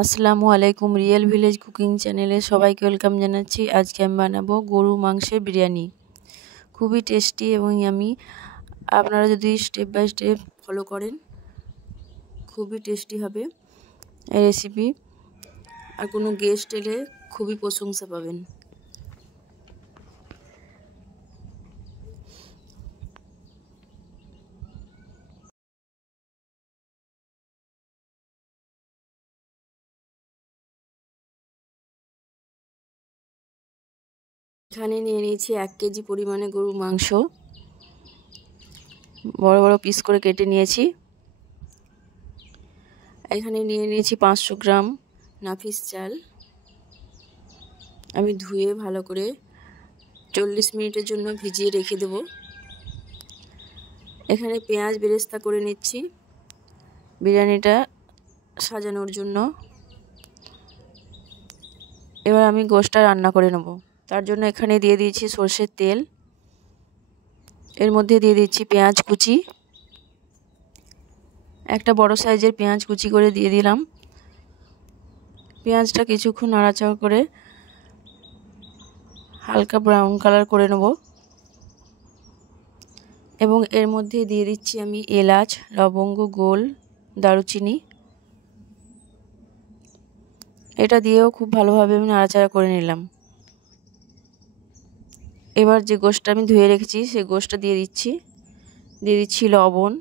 আসসালামু আলাইকুম। Real village cooking চ্যানেলে সবাইকে ওয়েলকাম জানাচ্ছি। আজকে আমি বানাবো গরু মাংসের বিরিয়ানি। খুবই টেস্টি এবং ইয়ামি। আপনারা যদি স্টেপ বাই স্টেপ ফলো করেন খুবই টেস্টি হবে এই রেসিপি। আর কোনো গেস্ট এলে খুবই প্রশংসা পাবেন। এখানে নিয়ে নিয়েছি 1 কেজি পরিমাণে গরুর মাংস, বড় বড় পিস করে কেটে নিয়েছি। এখানে নিয়ে নিয়েছি 500 গ্রাম নাফিস চাল। আমি ধুয়ে ভালো করে 40 মিনিটের জন্য ভিজিয়ে রেখে দেব। এখানে পেঁয়াজ বেরেস্তা করে নিচ্ছি বিরিয়ানিটা সাজানোর জন্য। এবার আমি গোশটা রান্না করে নেব। তার জন্য এখানে দিয়ে দিয়েছি সরষের তেল, এর মধ্যে দিয়ে দিচ্ছি পেঁয়াজ কুচি, একটা বড় সাইজের পেঁয়াজ কুচি করে দিয়ে দিলাম। পেঁয়াজটা কিছুক্ষণ নাড়াচাড়া করে হালকা ব্রাউন কালার করে নেব এবং এর মধ্যে দিয়ে দিচ্ছি আমি এলাচ, লবঙ্গ, গোল, দারুচিনি। এটা দিয়েও খুব ভালোভাবে আমি নাড়াচাড়া করে নিলাম। এবার যে গোশটা আমি ধুয়ে রেখেছি সেই গোশটা দিয়ে দিচ্ছি লবণ।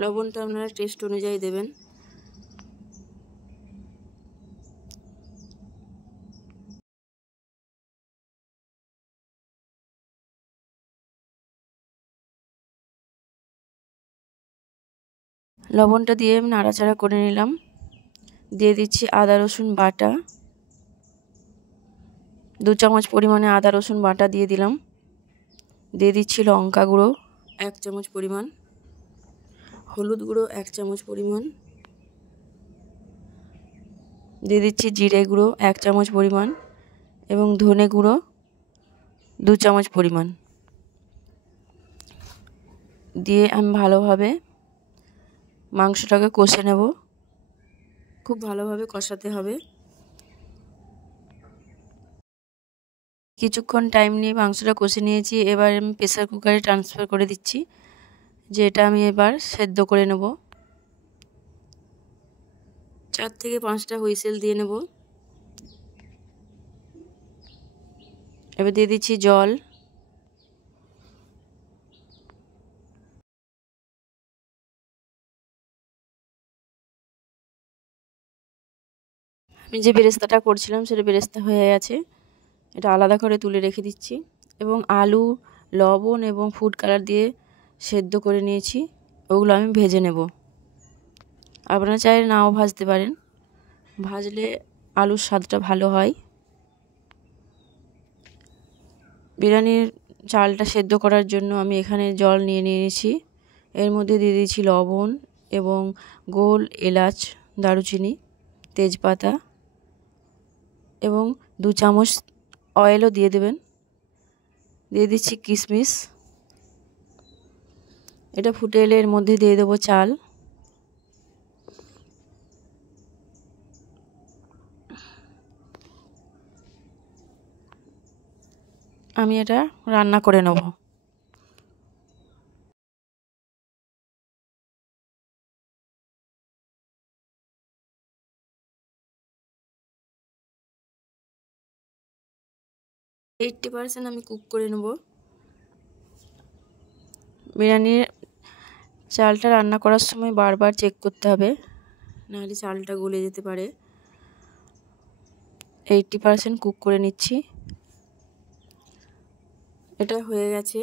লবণটা আপনারা টেস্ট অনুযায়ী দেবেন। লবণটা দিয়ে আমি নাড়াচাড়া করে নিলাম। দিয়ে দিচ্ছি আদা রসুন বাটা, 2 চামচ পরিমাণে আদা রসুন বাটা দিয়ে দিলাম। দিয়ে দিচ্ছি লঙ্কা গুঁড়ো 1 চামচ পরিমাণ, হলুদ গুঁড়ো 1 চামচ পরিমাণ, দিয়ে দিচ্ছি জিরে গুঁড়ো 1 চামচ পরিমাণ এবং ধনে গুঁড়ো 2 চামচ পরিমাণ। দিয়ে আমি ভালোভাবে মাংসটাকে কষে নেব। খুব ভালোভাবে কষাতে হবে। কিছুক্ষণ টাইম নিয়ে মাংসটা কষে নিয়েছি। এবার আমি প্রেসার কুকারে ট্রান্সফার করে দিচ্ছি, যে এটা আমি এবার সেদ্ধ করে নেব। 4 থেকে 5টা হুইসেল দিয়ে নেব। এবার দিয়ে দিচ্ছি জল। আমি যে বেরেস্তাটা করছিলাম সেটা বেরেস্তা হয়ে গেছে, এটা আলাদা করে তুলে রেখে দিচ্ছি এবং আলু, লবণ এবং ফুড কালার দিয়ে সেদ্ধ করে নিয়েছি, ওগুলো আমি ভেজে নেব। আপনারা চাইলে নাও ভাজতে পারেন, ভাজলে আলুর স্বাদটা ভালো হয়। বিরিয়ানির চালটা সেদ্ধ করার জন্য আমি এখানে জল নিয়ে নিয়েছি। এর মধ্যে দিয়ে দিয়েছি লবণ এবং গোল, এলাচ, দারুচিনি, তেজপাতা এবং 2 চামচ অয়েলও দিয়ে দেবেন। দিয়ে দিচ্ছি কিশমিশ। এটা ফুটে এলে এর মধ্যে দিয়ে দেবো চাল। আমি এটা রান্না করে নেব। এইট্টি % আমি কুক করে নেব। বিরিয়ানির চালটা রান্না করার সময় বারবার চেক করতে হবে, নাহলে চালটা গলে যেতে পারে। 80% কুক করে নিচ্ছি। এটা হয়ে গেছে।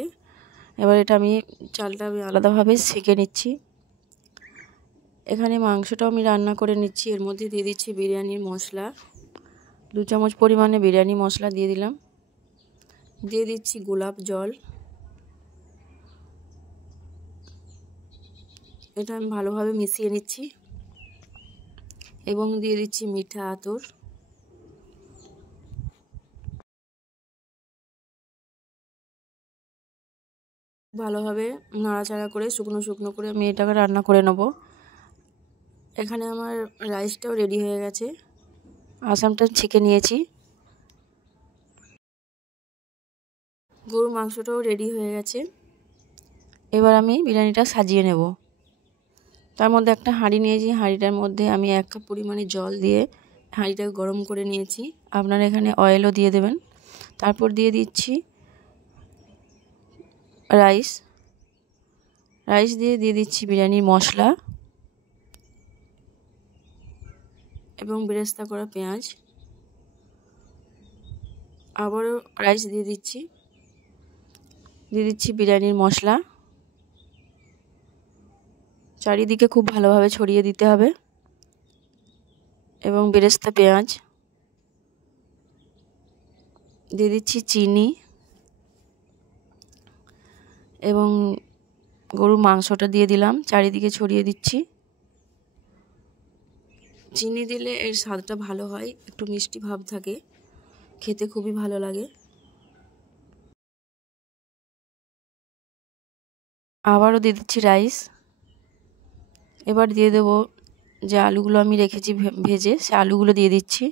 এবার এটা আমি চালটা আমি আলাদাভাবে ছেঁকে নিচ্ছি। এখানে মাংসটাও আমি রান্না করে নিচ্ছি। এর মধ্যে দিয়ে দিচ্ছি বিরিয়ানির মশলা, 2 চামচ পরিমাণে বিরিয়ানি মশলা দিয়ে দিলাম। দিয়ে দিচ্ছি গোলাপ জল। এটা আমি ভালোভাবে মিশিয়ে নিচ্ছি এবং দিয়ে দিচ্ছি মিঠা আতর। ভালোভাবে নাড়াচাড়া করে শুকনো শুকনো করে আমি এটাকে রান্না করে নেব। এখানে আমার রাইসটাও রেডি হয়ে গেছে, আসামটা ছেঁকে নিয়েছি। গরুর মাংসটাও রেডি হয়ে গেছে। এবার আমি বিরিয়ানিটা সাজিয়ে নেব। তার মধ্যে একটা হাঁড়ি নিয়েছি, হাঁড়িটার মধ্যে আমি 1 কাপ পরিমাণে জল দিয়ে হাঁড়িটাকে গরম করে নিয়েছি। আপনারা এখানে অয়েলও দিয়ে দেবেন। তারপর দিয়ে দিচ্ছি রাইস দিয়ে দিচ্ছি বিরিয়ানির মশলা এবং বেরেস্তা করা পেঁয়াজ। আবারও রাইস দিয়ে দিচ্ছি বিরিয়ানির মশলা। চারিদিকে খুব ভালোভাবে ছড়িয়ে দিতে হবে এবং বেরেস্তা পেঁয়াজ দিয়ে দিচ্ছি, চিনি এবং গরুর মাংসটা দিয়ে দিলাম, চারিদিকে ছড়িয়ে দিচ্ছি। চিনি দিলে এর স্বাদটা ভালো হয়, একটু মিষ্টি ভাব থাকে, খেতে খুবই ভালো লাগে। আবারও দিয়ে দিচ্ছি রাইস। এবার দিয়ে দেব যে আলুগুলো আমি রেখেছি ভেজে, সে আলুগুলো দিয়ে দিচ্ছি।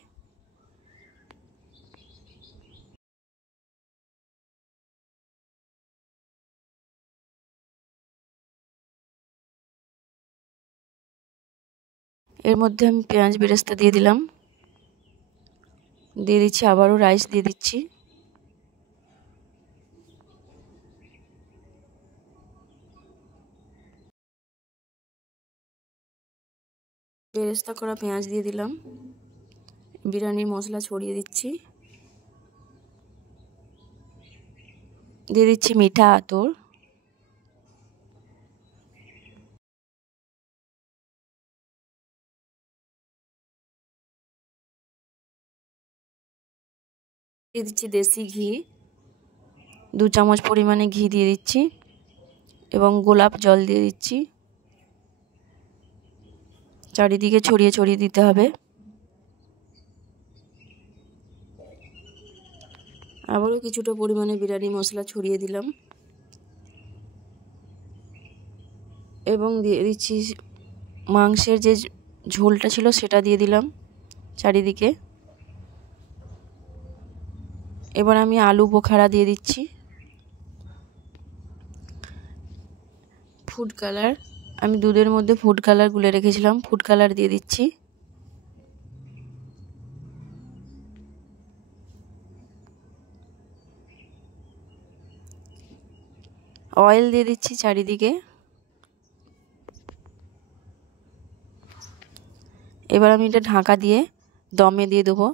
এর মধ্যে আমি পেঁয়াজ বেরেস্তা দিয়ে দিলাম, দিয়ে দিচ্ছি আবারও রাইস দিয়ে দিচ্ছি। বেরেস্তা করা পেঁয়াজ দিয়ে দিলাম, বিরিয়ানির মশলা ছড়িয়ে দিচ্ছি, দিয়ে দিচ্ছি মিঠা আতর, দিয়ে দিচ্ছি দেশি ঘি, 2 চামচ পরিমাণে ঘি দিয়ে দিচ্ছি এবং গোলাপ জল দিয়ে দিচ্ছি। চারিদিকে ছড়িয়ে দিতে হবে। আবারও কিছুটা পরিমাণে বিরিয়ানি মশলা ছড়িয়ে দিলাম এবং দিয়ে দিচ্ছি মাংসের যে ঝোলটা ছিল সেটা দিয়ে দিলাম চারিদিকে। এবার আমি আলু বোখারা দিয়ে দিচ্ছি। ফুড কালার, আমি দুধের মধ্যে ফুড কালার গুলে রেখেছিলাম, ফুড কালার দিয়ে দিচ্ছি। অয়েল দিয়ে দিচ্ছি চারিদিকে। এবার আমি এটা ঢাকা দিয়ে দমে দিয়ে দেবো।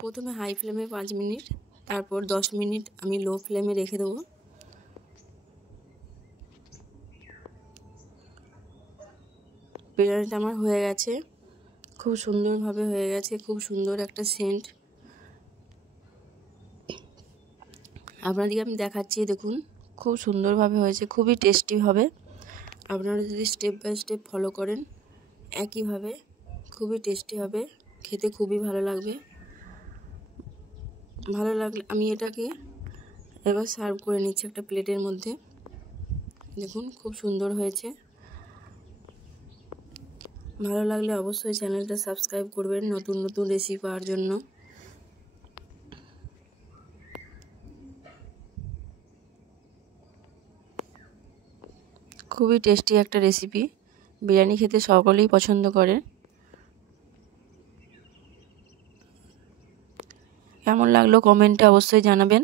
প্রথমে হাই ফ্লেমে 5 মিনিট, তারপর 10 মিনিট আমি লো ফ্লেমে রেখে দেবো। বিরিয়ানিটা আমার হয়ে গেছে, খুব সুন্দরভাবে হয়ে গেছে, খুব সুন্দর একটা সেন্ট। আপনাদেরকে আমি দেখাচ্ছি, দেখুন খুব সুন্দরভাবে হয়েছে, খুবই টেস্টি হবে। আপনারা যদি স্টেপ বাই স্টেপ ফলো করেন একইভাবে, খুবই টেস্টি হবে, খেতে খুবই ভালো লাগবে। ভালো লাগলে আমি এটাকে এবার সার্ভ করে নিচ্ছি একটা প্লেটের মধ্যে। দেখুন খুব সুন্দর হয়েছে। ভালো লাগলে অবশ্যই চ্যানেলটা সাবস্ক্রাইব করবেন নতুন নতুন রেসিপি পাওয়ার জন্য। খুবই টেস্টি একটা রেসিপি, বিরিয়ানি খেতে সকলেই পছন্দ করে। কেমন লাগলো কমেন্টে অবশ্যই জানাবেন।